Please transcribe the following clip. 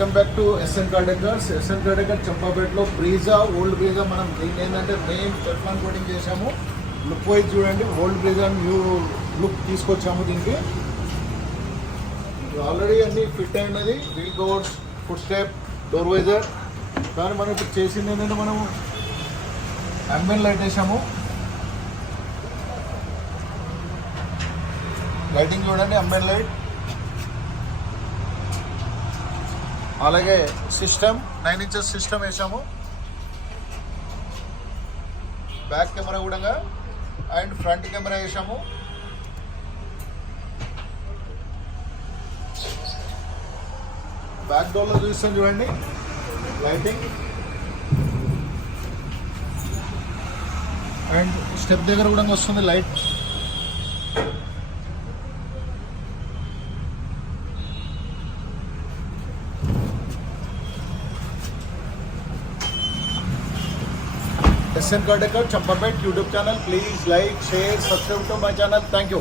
Welcome back to SN car deckers. SN car decker చంపాపేటలో Brezza, old Brezza. మనం దీన్ని ఏంటంటే మెయిన్ టెఫ్లాన్ కోటింగ్ చేసాము. లుక్ వైజ్ చూడండి, ఓల్డ్ బ్రీజా న్యూ లుక్ తీసుకొచ్చాము దీనికి. ఆల్రెడీ అన్ని ఫిట్ అయినది, wheel covers, foot step, door visor. కానీ మనం ఇప్పుడు చేసింది ఏంటంటే మనం అంబియన్ లైట్ వేసాము. లైటింగ్ చూడండి, అంబియన్ లైట్. అలాగే సిస్టమ్ 9 inches సిస్టమ్ వేసాము. బ్యాక్ కెమెరా కూడా అండ్ ఫ్రంట్ కెమెరా వేసాము. బ్యాక్ డోర్లో చూస్తాం చూడండి, లైటింగ్. అండ్ స్టెప్ దగ్గర కూడా వస్తుంది light. SN Cardecker Champapet YouTube channel. Please like, share, subscribe to my channel. Thank you.